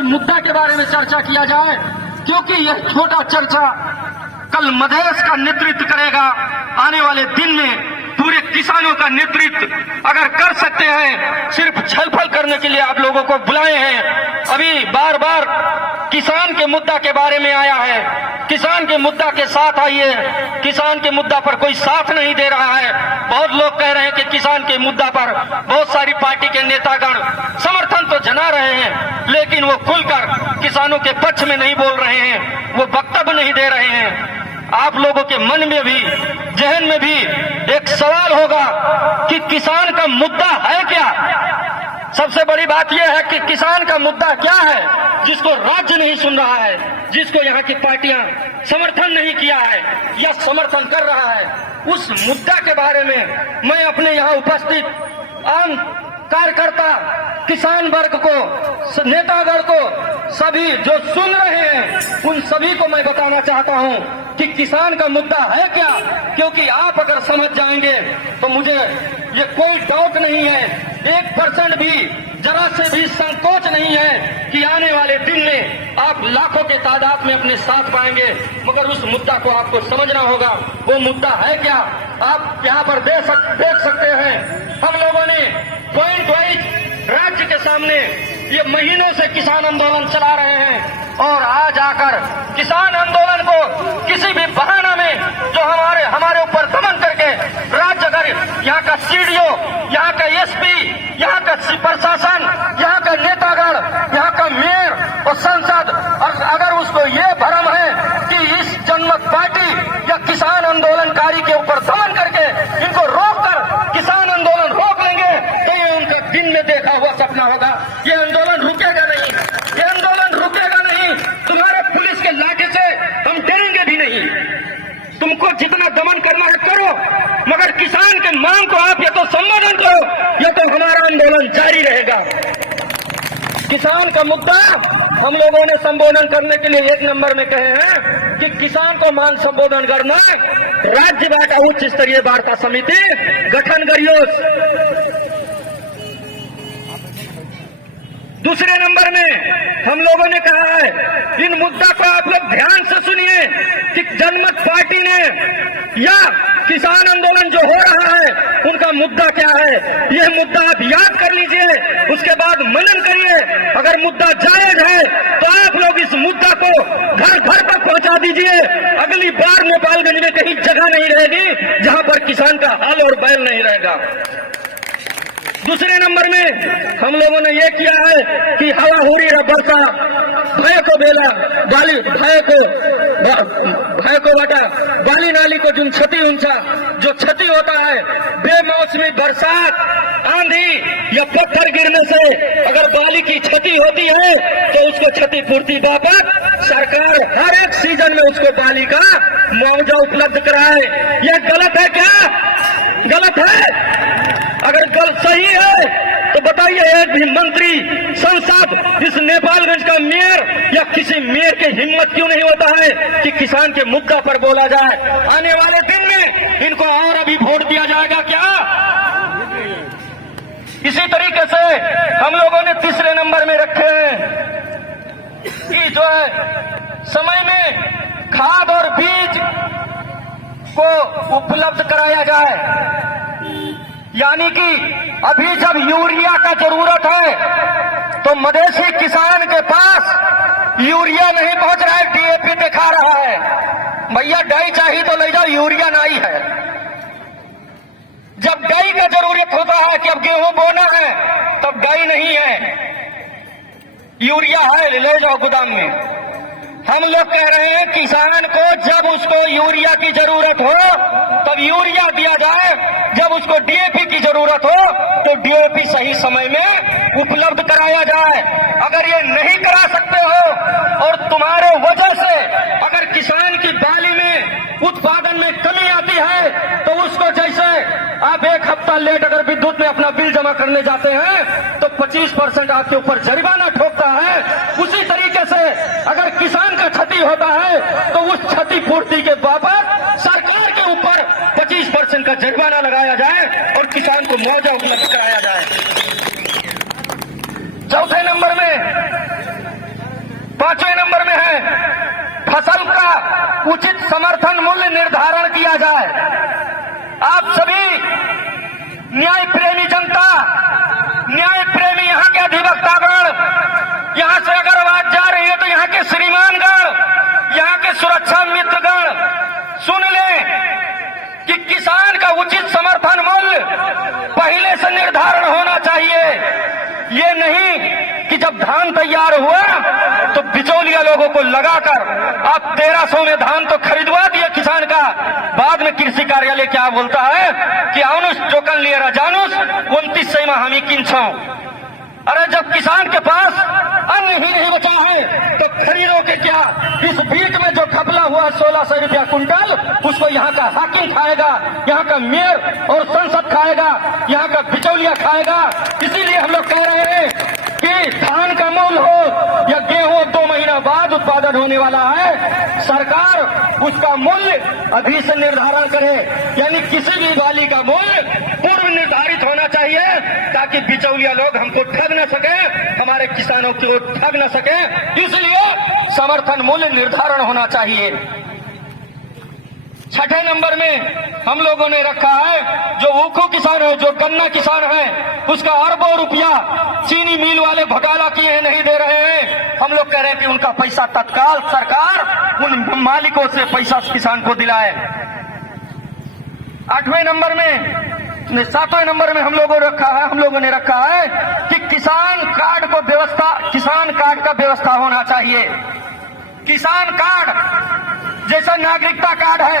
के मुद्दा के बारे में चर्चा किया जाए, क्योंकि यह छोटा चर्चा कल मधेश का नेतृत्व करेगा। आने वाले दिन में पूरे किसानों का नेतृत्व अगर कर सकते हैं, सिर्फ छलफल करने के लिए आप लोगों को बुलाए हैं। अभी बार बार किसान के मुद्दा के बारे में आया है, किसान के मुद्दा के साथ आइए। किसान के मुद्दा पर कोई साथ नहीं दे रहा है। बहुत लोग कह रहे हैं कि किसान के मुद्दा पर बहुत सारी पार्टी के नेतागण समर्थन तो जना रहे हैं, लेकिन वो खुलकर किसानों के पक्ष में नहीं बोल रहे हैं, वो वक्तव्य नहीं दे रहे हैं। आप लोगों के मन में भी, जहन में भी एक सवाल होगा कि किसान का मुद्दा है क्या। सबसे बड़ी बात यह है कि किसान का मुद्दा क्या है, जिसको राज्य नहीं सुन रहा है, जिसको यहाँ की पार्टियां समर्थन नहीं किया है या समर्थन कर रहा है। उस मुद्दा के बारे में मैं अपने यहाँ उपस्थित आम कार्यकर्ता, किसान वर्ग को, नेतागण को, सभी जो सुन रहे हैं उन सभी को मैं बताना चाहता हूं कि किसान का मुद्दा है क्या। क्योंकि आप अगर समझ जाएंगे तो मुझे ये कोई डाउट नहीं है, 1% भी, जरा से भी संकोच नहीं है कि आने वाले दिन में आप लाखों के तादाद में अपने साथ पाएंगे। मगर उस मुद्दा को आपको समझना होगा। वो मुद्दा है क्या, आप यहाँ पर देख सकते हैं। हम लोगों ने पॉइंट वाइज राज्य के सामने ये महीनों से किसान आंदोलन चला रहे हैं, और आज आकर किसान आंदोलन को किसी भी बहाना में जो हमारे ऊपर दमन करके राज्य अगर यहाँ का सीडीओ, यहाँ का एसपी, यहाँ का प्रशासन, यहाँ का नेतागण, यहाँ का मेयर और संसद, और अगर उसको ये भ्रम है कि इस जनमत पार्टी या किसान आंदोलनकारी के ऊपर दमन करके इनको रोककर किसान आंदोलन रोक लेंगे, तो ये उनका दिन में देखा हुआ सपना होगा। ये आंदोलन रुकेगा नहीं, ये आंदोलन रुकेगा नहीं। तुम्हारे पुलिस के लाठी से हम डरेंगे भी नहीं। तुमको जितना दमन करना है करो, मगर किसान के मांग को आप या तो संबोधन करो या तो हमारा आंदोलन जारी रहेगा। किसान का मुद्दा हम लोगों ने संबोधन करने के लिए 1 नंबर में कहे हैं कि किसान को मांग संबोधन करना, राज्य बाटा उच्च स्तरीय वार्ता समिति गठन करियो। दूसरे नंबर में हम लोगों ने कहा है, इन मुद्दा को आप लोग ध्यान से सुनिए कि जनमत पार्टी ने या किसान आंदोलन जो हो रहा है उनका मुद्दा क्या है। यह मुद्दा आप याद कर लीजिए, उसके बाद मनन करिए। अगर मुद्दा जायज है तो आप लोग इस मुद्दा को घर घर तक पहुंचा दीजिए। अगली बार नेपालगंज में कहीं जगह नहीं रहेगी जहां पर किसान का हाल और बैल नहीं रहेगा। दूसरे नंबर में हम लोगों ने ये किया है कि हवा हो रही है वर्षा, भय को बेला बाली, भय को बाटा बाली नाली को जो क्षति ऊंचा, जो क्षति होता है बेमौसमी बरसात, आंधी या पत्थर गिरने से अगर बाली की क्षति होती है तो उसको क्षतिपूर्ति बाबत सरकार हर एक सीजन में उसको बाली का मुआवजा उपलब्ध कराए। यह गलत है क्या? गलत है? अगर गलत सही है तो बताइए, एक भी मंत्री, संसद, इस नेपालगंज का मेयर या किसी मेयर के हिम्मत क्यों नहीं होता है कि किसान के मुद्दा पर बोला जाए। आने वाले दिन में इनको और अभी वोट दिया जाएगा क्या? इसी तरीके से हम लोगों ने तीसरे नंबर में रखे हैं कि जो है समय में खाद और बीज को उपलब्ध कराया जाए। यानी कि अभी जब यूरिया का जरूरत है तो मधेसी किसान के पास यूरिया नहीं पहुंच रहा है, डीएपी दिखा रहा है। भैया डाई चाहिए तो ले जाओ, यूरिया नहीं है। जब डाई का जरूरत होता है कि अब गेहूं बोना है तब डाई नहीं है, यूरिया है, ले जाओ गोदाम में। हम लोग कह रहे हैं किसान को जब उसको यूरिया की जरूरत हो तब यूरिया दिया जाए, जब उसको डीएपी की जरूरत हो तो डीएपी सही समय में उपलब्ध कराया जाए। अगर ये नहीं करा सकते हो और तुम्हारे वजह से अगर किसान की बाली में उत्पादन में कमी आती है तो उसको, जैसे आप 1 हफ्ता लेट अगर विद्युत में अपना बिल जमा करने जाते हैं तो 25% आपके ऊपर जरिमाना ठोकता है, उसी तरीके से अगर किसान का क्षति होता है तो उस क्षतिपूर्ति के बाबत सरकार के ऊपर 25% का जुर्माना लगाया जाए और किसान को मुआवजा उपलब्ध कराया जाए। चौथे नंबर में 5वें नंबर में है फसल का उचित समर्थन मूल्य निर्धारण किया जाए। आप सभी न्याय प्रेमी जनता, न्याय प्रेमी यहाँ के अधिवक्तागण, यहाँ से अगर आवाज जा रही है तो यहाँ के श्रीमानगण, यहाँ के सुरक्षा मित्रगण सुन लें कि किसान का उचित समर्थन मूल्य पहले से निर्धारण होना चाहिए। ये नहीं कि जब धान तैयार हुआ तो बिचौलिया लोगों को लगाकर आप 1300 में धान तो खरीदवा दिए किसान का, बाद में कृषि कार्यालय क्या बोलता है कि आनुष टोकन लिए जानूस 29 में हम ही किन। अरे जब किसान के पास अन्न ही नहीं बचा है तो खरीदो के क्या? इस बीच में जो घपला हुआ 1600 रुपया कुंटल, उसको यहाँ का हाकिम खाएगा, यहाँ का मेयर और संसद खाएगा, यहाँ का बिचौलिया खाएगा। इसीलिए हम लोग कह रहे हैं कि धान का मूल्य हो या गेहूं 2 महीना बाद उत्पादन होने वाला है, सरकार उसका मूल्य अभी से निर्धारण करे। यानी किसी भी वाली का मूल्य पूर्व निर्धारित होना चाहिए ताकि बिचौलिया लोग हमको ठग न सके, हमारे किसानों को ठग न सके। इसलिए समर्थन मूल्य निर्धारण होना चाहिए। 6ठे नंबर में हम लोगों ने रखा है जो ऊखू किसान है, जो गन्ना किसान है, उसका अरबों रुपया चीनी मिल वाले घोटाला किए हैं, नहीं दे रहे हैं। हम लोग कह रहे हैं कि उनका पैसा तत्काल सरकार उन मालिकों से पैसा किसान को दिलाए। 8वें नंबर में 7वें नंबर में हम लोगों ने रखा है कि किसान कार्ड का व्यवस्था होना चाहिए। किसान कार्ड जैसे नागरिकता कार्ड है,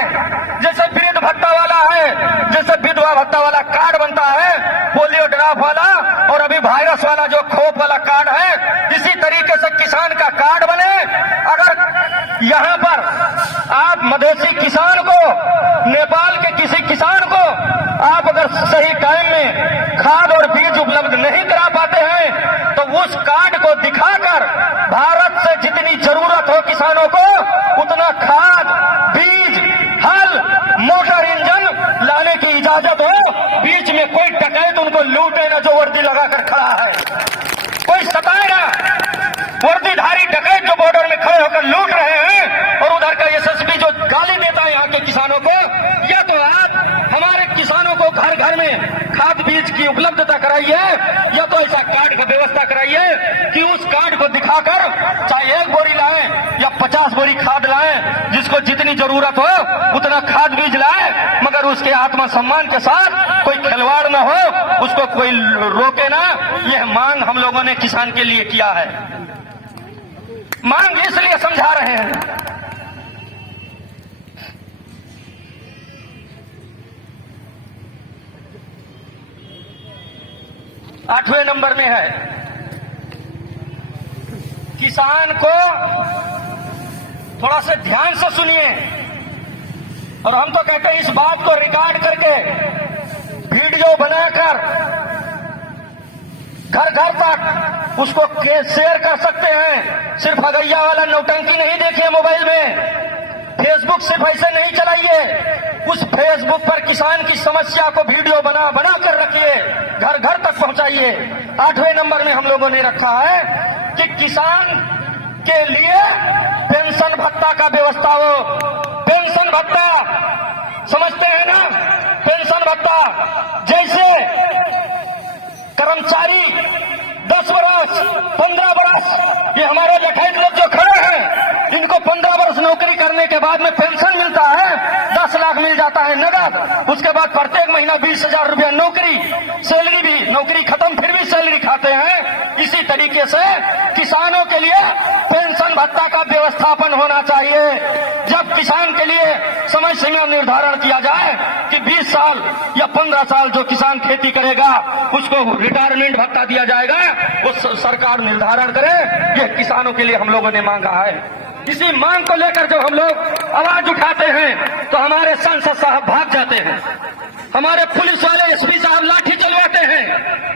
जैसे वृद्ध भत्ता वाला है, जैसे विधवा भत्ता वाला कार्ड बनता है, पोलियो ड्रॉप वाला और अभी वायरस वाला जो खोप वाला कार्ड है, इसी तरीके से किसान का कार्ड बने। अगर यहाँ पर आप मधेसी किसान को, नेपाल के किसी किसान को आप अगर सही टाइम में खाद और बीज उपलब्ध नहीं करा पाते हैं तो उस कार्ड को दिखाकर भारत से जितनी जरूरत हो किसानों को उतना खाद, बीज, हल, मोटर इंजन लाने की इजाजत हो। बीच में कोई डकैत उनको लूटे ना जो वर्दी लगाकर खड़ा है, कोई सताए ना। वर्दीधारी डकैत जो बॉर्डर में खड़े होकर लूट रहे हैं और उधर का एसएसपी जो गाली देता है यहाँ के किसानों को, या तो आप हमारे किसानों को घर घर में खाद बीज की उपलब्धता कराइए, या तो ऐसा कार्ड का व्यवस्था कराइए कि उस कार्ड को दिखाकर चाहे 1 बोरी लाएं या 50 बोरी खाद लाएं, जिसको जितनी जरूरत हो उतना खाद बीज लाए, मगर उसके आत्मसम्मान के साथ कोई खिलवाड़ न हो, उसको कोई रोके ना। यह मांग हम लोगों ने किसान के लिए किया है। मांग इसलिए समझा रहे हैं, 8वें नंबर में है किसान को थोड़ा सा ध्यान से सुनिए, और हम तो कहते हैं इस बात को रिकॉर्ड करके वीडियो बनाकर घर घर तक उसको शेयर कर सकते हैं। सिर्फ अगैया वाला नौटंकी नहीं देखिए मोबाइल में, फेसबुक सिर्फ ऐसे नहीं चलाइए, उस फेसबुक पर किसान की समस्या को वीडियो बना कर रखिए, घर घर तक पहुंचाइए। 8वें नंबर में हम लोगों ने रखा है कि किसान के लिए पेंशन भत्ता का व्यवस्था हो। पेंशन भत्ता समझते हैं ना, पेंशन भत्ता जैसे कर्मचारी 10 वर्ष 15 वर्ष, ये हमारे जठैत लोग जो खड़े हैं इनको 15 वर्ष नौकरी करने के बाद में पेंशन मिलता है, 10 लाख मिल जाता है नगद। उसके बाद प्रत्येक महीना 20,000 रुपया नौकरी, सैलरी भी, नौकरी खत्म फिर भी सैलरी खाते हैं। इसी तरीके से किसानों के लिए पेंशन भत्ता का व्यवस्थापन होना चाहिए। जब किसान के लिए समय सीमा निर्धारण किया जाए कि 20 साल या 15 साल जो किसान खेती करेगा उसको रिटायरमेंट भत्ता दिया जाएगा, वो सरकार निर्धारण करे। यह किसानों के लिए हम लोगों ने मांगा है। इसी मांग को लेकर जब हम लोग आवाज उठाते हैं तो हमारे सांसद साहब भाग जाते हैं, हमारे पुलिस वाले एसपी साहब लाठी चलवाते हैं,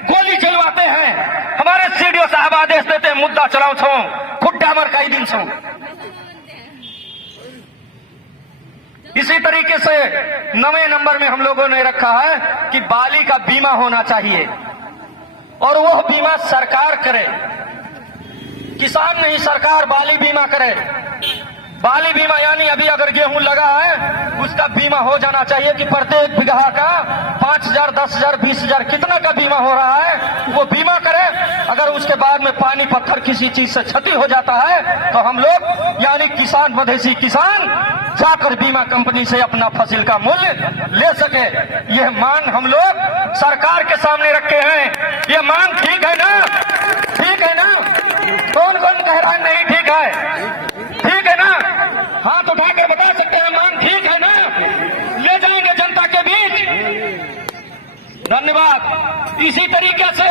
गोली चलवाते हैं, हमारे सीडीओ साहब आदेश देते हैं मुद्दा चलाओ छो खुड्डा मर कई दिन छो। इसी तरीके से 9वें नंबर में हम लोगों ने रखा है कि बाली का बीमा होना चाहिए और वह बीमा सरकार करे। किसान नहीं, सरकार बाली बीमा करे। बाली बीमा यानी अभी अगर गेहूं लगा है उसका बीमा हो जाना चाहिए कि प्रत्येक बीघा का 5,000, 10,000, 20,000 कितना का बीमा हो रहा है वो बीमा करे। अगर उसके बाद में पानी पत्थर किसी चीज से क्षति हो जाता है तो हम लोग यानी किसान, मधेसी किसान जाकर बीमा कंपनी से अपना फसल का मूल्य ले सके। यह मांग हम लोग सरकार के सामने रखे हैं। ये मांग ठीक है ना? ठीक है ना? कौन कौन कह रहा है नहीं ठीक है? ठीक है ना? हाथ उठाकर बता सकते हैं मांग ठीक है ना? ले जाएंगे जनता के बीच। धन्यवाद। इसी तरीके से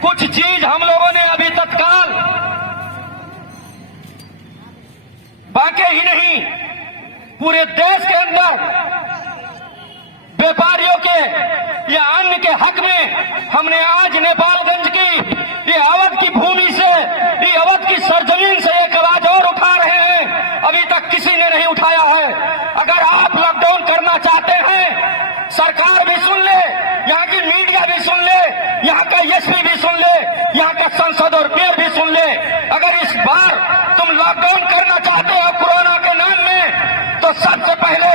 कुछ चीज हम लोगों ने अभी तत्काल बाकी ही नहीं पूरे देश के अंदर व्यापारियों के या अन्य के हक में हमने आज नेपालगंज की ये अवध की भूमि से, ये अवध की सरजमीन से एक आवाज और उठा रहे हैं। अभी तक किसी ने नहीं उठाया है। अगर आप लॉकडाउन करना चाहते हैं, सरकार भी सुन ले, यहाँ की मीडिया भी सुन ले, यहाँ का एसपी भी सुन ले, यहाँ का संसद और मेयर भी सुन ले। अगर इस बार तुम लॉकडाउन करना चाहते हो कोरोना के नाम में, तो सबसे पहले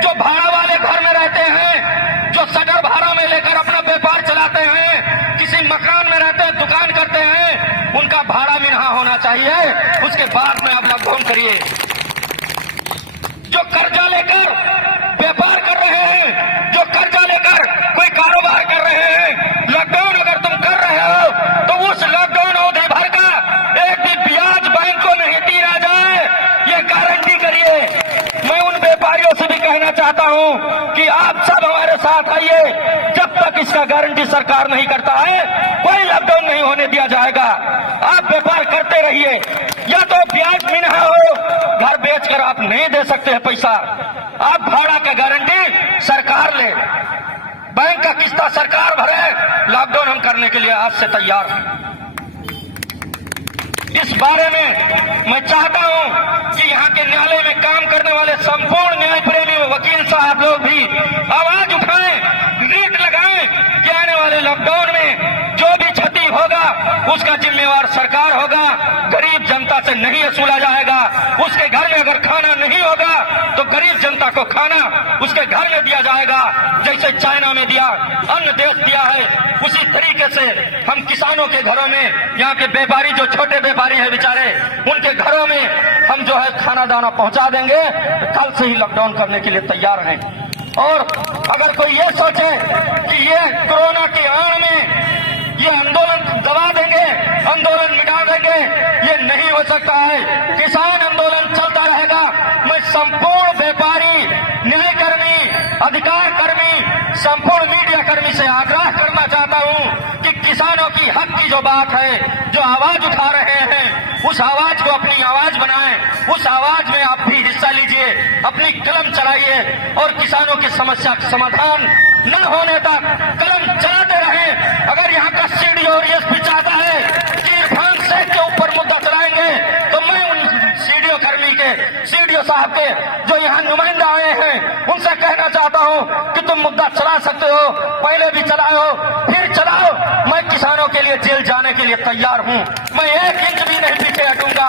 जो भाड़ा वाले घर में रहते हैं, जो शटर भाड़ा में लेकर अपना व्यापार चलाते हैं, किसी मकान में रहते हैं, दुकान करते हैं, उनका भाड़ा मिन्हा होना चाहिए। उसके बाद में आप लॉकडाउन करिए। जो कर्जा लेकर व्यापार कर रहे हैं, जो कर्जा लेकर कोई कारोबार कर रहे हैं, लॉकडाउन अगर तुम कर रहे हो तो उस लॉकडाउन अवधि भर का एक भी ब्याज बैंक को नहीं दिया जाए, ये गारंटी करिए। मैं उन व्यापारियों से भी कहना चाहता हूं कि आप सब हमारे साथ आइए। जब तक इसका गारंटी सरकार नहीं करता है कोई लॉकडाउन नहीं होने दिया जाएगा। आप व्यापार करते रहिए, या तो ब्याज मिन्हा हो, घर बेचकर आप नहीं दे सकते हैं पैसा, आप भाड़ा का गारंटी सरकार ले, बैंक का किस्ता सरकार भरे। लॉकडाउन हम करने के लिए आज से तैयार हैं। इस बारे में मैं चाहता हूं कि यहाँ के न्यायालय में काम करने वाले संपूर्ण न्याय प्रेमी वकील साहब लोग भी आवाज उठाएं, रीट लगाएं कि आने वाले लॉकडाउन में जो भी क्षति होगा उसका जिम्मेवार सरकार होगा। गरीब जनता से नहीं वसूला जाएगा। उसके घर में अगर खाना नहीं होगा तो गरीब जनता को खाना उसके घर में दिया जाएगा। जैसे चाइना में दिया, अन्य देश दिया है, उसी तरीके से हम किसानों के घरों में, यहाँ के व्यापारी जो छोटे व्यापारी हैं बेचारे, उनके घरों में हम जो है खाना दाना पहुंचा देंगे। कल से ही लॉकडाउन करने के लिए तैयार हैं। और अगर कोई ये सोचे कि ये कोरोना की आड़ में ये आंदोलन दबा देंगे, आंदोलन मिटा देंगे, ये नहीं हो सकता है। किसान आंदोलन चलता रहेगा। मैं संपूर्ण व्यापारी, न्यायकर्मी, अधिकार कर्मी, संपूर्ण मीडिया कर्मी से आग्रह करना चाहता हूं कि किसानों की हक की जो बात है, जो आवाज उठा रहे हैं, उस आवाज को अपनी आवाज बनाएं। उस आवाज में आप भी हिस्सा लीजिए, अपनी कलम चलाइए और किसानों की समस्या का समाधान न होने तक कलम चलाते रहें। अगर यहाँ का सीडी और एसपी चाहता है कि इरफान शेख के ऊपर मुद्दा चलाएंगे, तो मैं उन सीडीओ कर्मी के, सीडीओ साहब के जो यहाँ नुमाइंदा आए हैं, उनसे कहना चाहता हूँ कि तुम मुद्दा चला सकते हो, पहले भी चलाओ, फिर चलाओ। मैं किसानों के लिए जेल जाने के लिए तैयार हूँ। मैं 1 इंच भी नहीं पीछे हटूंगा।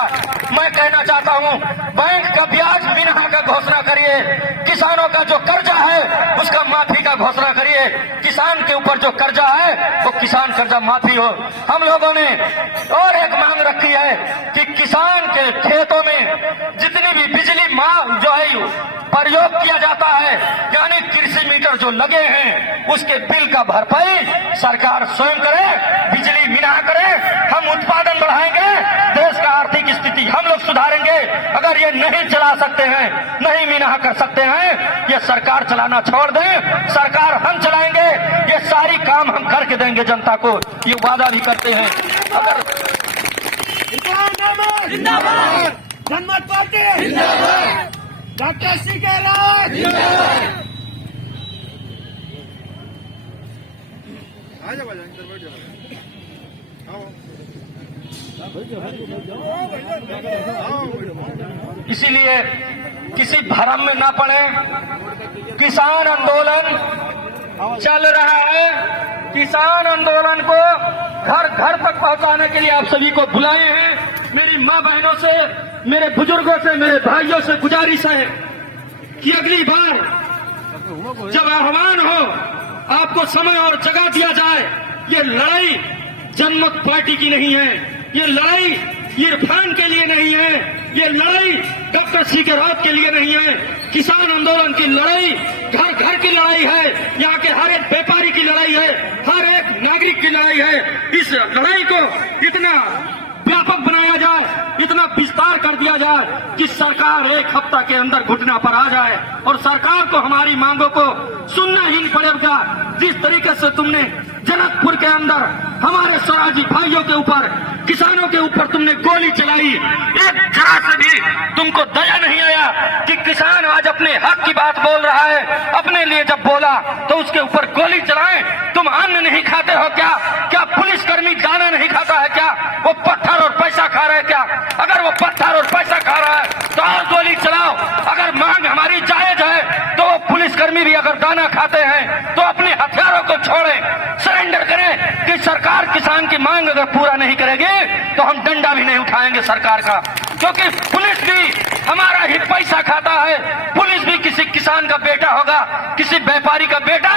मैं कहना चाहता हूँ बैंक का ब्याज मिन्हा का घोषणा करिए, किसानों का जो कर्जा है उसका माफी का घोषणा करिए। किसान के ऊपर जो कर्जा है वो किसान कर्जा माफी हो। हम लोगों ने और एक मांग रखी है कि किसान के खेतों में जितनी भी बिजली जो है प्रयोग किया जाता है, यानी कृषि मीटर जो लगे हैं, उसके बिल का भरपाई सरकार स्वयं करे, बिजली मिन्हा करे। हम उत्पादन बढ़ाएंगे, देश का आर्थिक स्थिति हम लोग सुधारेंगे। अगर ये नहीं चला सकते हैं, नहीं मिन्हा कर सकते हैं, ये सरकार चलाना छोड़ दें, सरकार हम चलाएंगे। ये सारी काम हम करके देंगे जनता को, ये वादा भी करते हैं। अगर जनमत पार्टी डॉक्टर सी के राज इसीलिए किसी भ्रम में ना पड़े। किसान आंदोलन चल रहा है। किसान आंदोलन को घर घर तक पहुंचाने के लिए आप सभी को बुलाए हैं। मेरी मां बहनों से, मेरे बुजुर्गों से, मेरे भाइयों से गुजारिश है कि अगली बार जब आह्वान हो आपको समय और जगह दिया जाए। ये लड़ाई जनमत पार्टी की नहीं है, ये लड़ाई इरफान के लिए नहीं है, ये लड़ाई डॉक्टर सीके रावत के लिए नहीं है। किसान आंदोलन की लड़ाई घर घर की लड़ाई है, यहाँ के हर एक व्यापारी की लड़ाई है, हर एक नागरिक की लड़ाई है। इस लड़ाई को इतना व्यापक बनाया जाए, इतना विस्तार कर दिया जाए कि सरकार एक हफ्ता के अंदर घुटना पर आ जाए और सरकार को हमारी मांगों को सुनना ही पड़ेगा। जिस तरीके से तुमने जनकपुर के अंदर हमारे स्वराजी भाइयों के ऊपर, किसानों के ऊपर तुमने गोली चलाई, एक जरा से भी तुमको दया नहीं आया कि किसान आज अपने हक की बात बोल रहा है, अपने लिए जब बोला तो उसके ऊपर गोली चलाएं। तुम अन्न नहीं खाते हो क्या? क्या पुलिसकर्मी दाना नहीं खाता है क्या? वो पत्थर और पैसा खा रहा है क्या? अगर वो पत्थर और पैसा खा रहा है तो और गोली चलाओ। अगर मांग हमारी जायज है तो वो पुलिसकर्मी भी अगर दाना खाते हैं तो अपने हथियारों को छोड़ें, सरेंडर करें कि सरकार किसान की मांग अगर पूरा नहीं करेगी तो हम डंडा भी नहीं उठाएंगे सरकार का, क्योंकि पुलिस भी हमारा ही पैसा खाता है। पुलिस भी किसी किसान का बेटा होगा, किसी व्यापारी का बेटा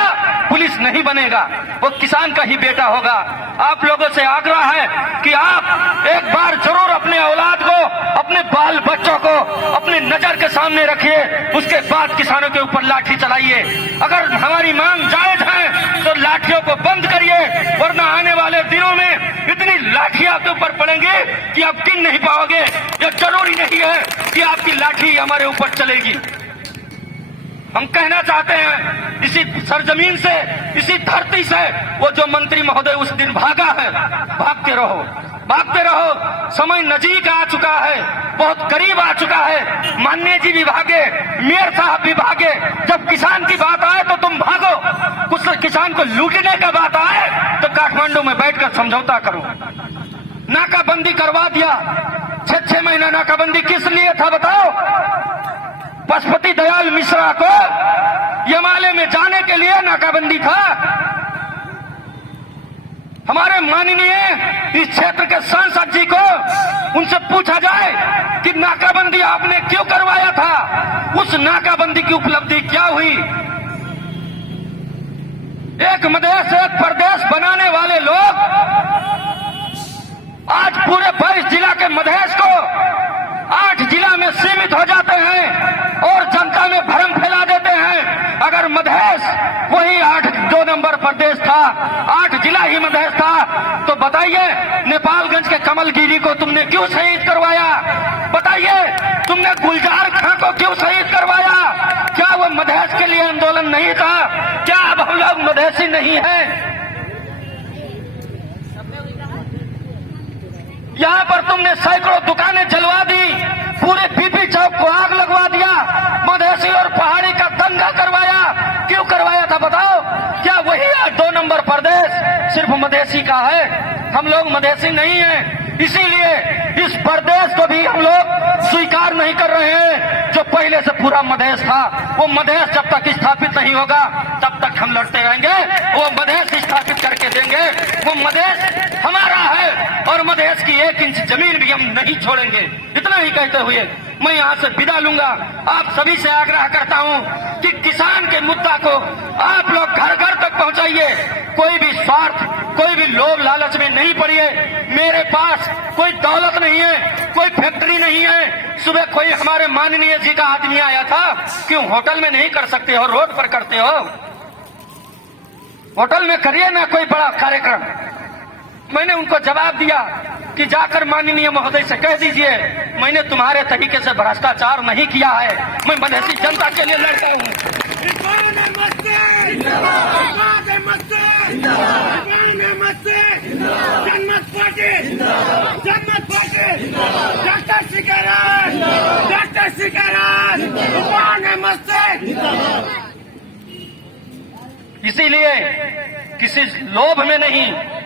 पुलिस नहीं बनेगा, वो किसान का ही बेटा होगा। आप लोगों से आग्रह है कि आप एक बार जरूर अपने औलाद को, अपने बाल बच्चों को अपने नजर के सामने रखिए, उसके बाद किसानों के ऊपर लाठी चलाइए। अगर हमारी मांग जायज है तो लाठियों को बंद करिए, वरना आने वाले दिनों में इतनी लाठियां आपके ऊपर पड़ेंगी कि आप गिन नहीं पाओगे। यह जरूरी नहीं है कि आपकी लाठी हमारे ऊपर चलेगी। हम कहना चाहते हैं इसी सरजमीन से, इसी धरती से, वो जो मंत्री महोदय उस दिन भागा है, भागते रहो, भागते रहो। समय नजदीक आ चुका है, बहुत करीब आ चुका है। माननीय जी भी भागे, मेयर साहब भी भागे। जब किसान की बात आए तो तुम भागो, कुछ किसान को लूटने का बात आए तो काठमांडू में बैठकर समझौता करो। नाकाबंदी करवा दिया, 6 महीना नाकाबंदी किस लिए था बताओ? पशुपति दयाल मिश्रा को हिमालय में जाने के लिए नाकाबंदी था। हमारे माननीय इस क्षेत्र के सांसद जी को उनसे पूछा जाए कि नाकाबंदी आपने क्यों करवाया था, उस नाकाबंदी की उपलब्धि क्या हुई? एक मधेश एक प्रदेश बनाने वाले लोग आज पूरे 22 जिला के मधेश को 8 जिला में सीमित हो जाते हैं और जनता में भ्रम फैला देते हैं। अगर मधेश वही 2 नंबर प्रदेश था, 8 जिला ही मधेश था, तो बताइए नेपालगंज के कमलगिरी को तुमने क्यों शहीद करवाया? बताइए तुमने गुलजार खां को क्यों शहीद करवाया? क्या वो मधेश के लिए आंदोलन नहीं था? क्या अब हम लोग मधेसी नहीं हैं? यहाँ पर तुमने सैकड़ों दुकानें जलवा दी, पूरे पीपी चौक को आग लगवा दिया, मधेसी और पहाड़ी का दंगा करवाया। क्यों करवाया था बताओ? क्या वही 2 नंबर प्रदेश सिर्फ मधेसी का है? हम लोग मधेसी नहीं हैं, इसीलिए इस प्रदेश को भी हम लोग स्वीकार नहीं कर रहे हैं। जो पहले से पूरा मधेश था, वो मधेश जब तक स्थापित नहीं होगा तब तक हम लड़ते रहेंगे। वो मधेश स्थापित करके देंगे, वो मधेश हमारा है और मधेश की 1 इंच जमीन भी हम नहीं छोड़ेंगे। इतना ही कहते हुए मैं यहाँ से विदा लूंगा। आप सभी से आग्रह करता हूँ कि किसान के मुद्दा को आप लोग घर घर तक पहुँचाइए। कोई भी स्वार्थ, कोई भी लोभ लालच में नहीं पड़िए। मेरे पास कोई दौलत नहीं है, कोई फैक्ट्री नहीं है। सुबह कोई हमारे माननीय जी का आदमी आया था, क्यों होटल में नहीं कर सकते हो, रोड पर करते हो? होटल में करिए ना कोई बड़ा कार्यक्रम। मैंने उनको जवाब दिया कि जाकर माननीय महोदय से कह दीजिए मैंने तुम्हारे तरीके से भ्रष्टाचार नहीं किया है, मैं मधेसी जनता के लिए लड़ता हूँ। Janmat party, Janmat party, doctor CK Rawat, doctor CK Rawat, इसीलिए किसी लोभ में नहीं,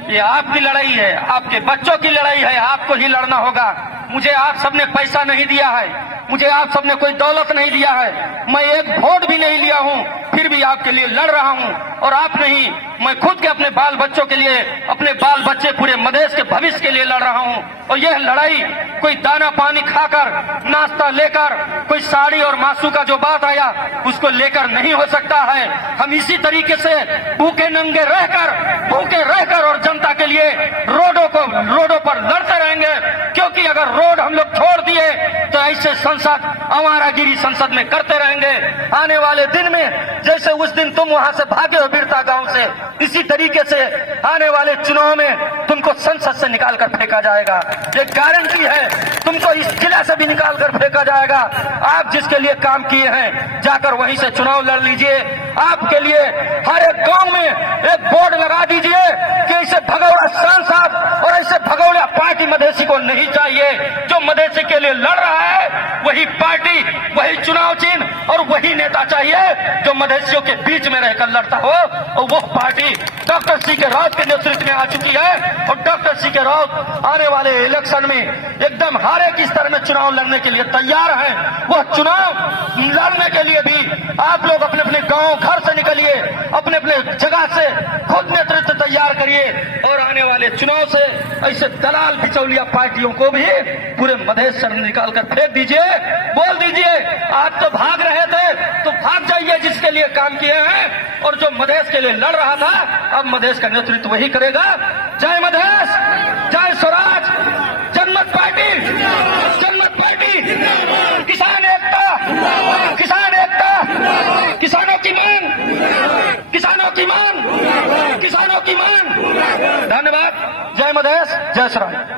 ये आपकी लड़ाई है, आपके बच्चों की लड़ाई है, आपको ही लड़ना होगा। मुझे आप सबने पैसा नहीं दिया है, मुझे आप सबने कोई दौलत नहीं दिया है, मैं एक वोट भी नहीं लिया हूं, फिर भी आपके लिए लड़ रहा हूं। और आप नहीं, मैं खुद के अपने बाल बच्चों के लिए, अपने बाल बच्चे पूरे मधेश के भविष्य के लिए लड़ रहा हूं। और यह लड़ाई कोई दाना पानी खाकर, नाश्ता लेकर, कोई साड़ी और मासू का जो बात आया उसको लेकर नहीं हो सकता है। हम इसी तरीके से भूखे नंगे रहकर और जनता के लिए रोडों पर लड़ते रहेंगे, क्योंकि अगर रोड हम लोग छोड़ दिए तो ऐसे संसद आवारागिरी संसद में करते रहेंगे। आने वाले दिन में जैसे उस दिन तुम वहां से भागे हो बिरता गांव से, इसी तरीके से आने वाले चुनाव में तुमको संसद से निकाल कर फेंका जाएगा। ये गारंटी है, तुमको इस जिला से भी निकाल कर फेंका जाएगा। आप जिसके लिए काम किए हैं जाकर वहीं से चुनाव लड़ लीजिए। आपके लिए हर एक गांव में एक बोर्ड लगा दीजिए कि ऐसे भगौड़ा सांसद और ऐसे भगौड़ा पार्टी मधेसी को नहीं चाहिए। जो मधेसी के लिए लड़ रहा है वही पार्टी, वही चुनाव चिन्ह और वही नेता चाहिए जो मधेसियों के बीच में रहकर लड़ता हो। और वो पार्टी डॉक्टर सी के राउत के नेतृत्व में आ चुकी है और डॉक्टर सी के राउत आने वाले इलेक्शन में एकदम हर एक स्तर में चुनाव लड़ने के लिए तैयार हैं। वह चुनाव लड़ने के लिए भी आप लोग अपने अपने गांव घर से निकलिए, अपने अपने जगह से खुद नेतृत्व तैयार करिए और आने वाले चुनाव से ऐसे दलाल बिचौलिया पार्टियों को भी पूरे मधेश से निकाल कर फेंक दीजिए। बोल दीजिए आप तो भाग रहे थे तो भाग जाइए जिसके लिए काम किए हैं, और जो मधेश के लिए लड़ रहा था अब मधेश का नेतृत्व वही करेगा। जय मधेश, जय स्वराज, जनमत पार्टी, जनमत पार्टी, किसान एकता, किसान एकता, किसानों की मांग, किसानों की मांग, किसानों की मांग। धन्यवाद। जय मधेश, जय स्वराज।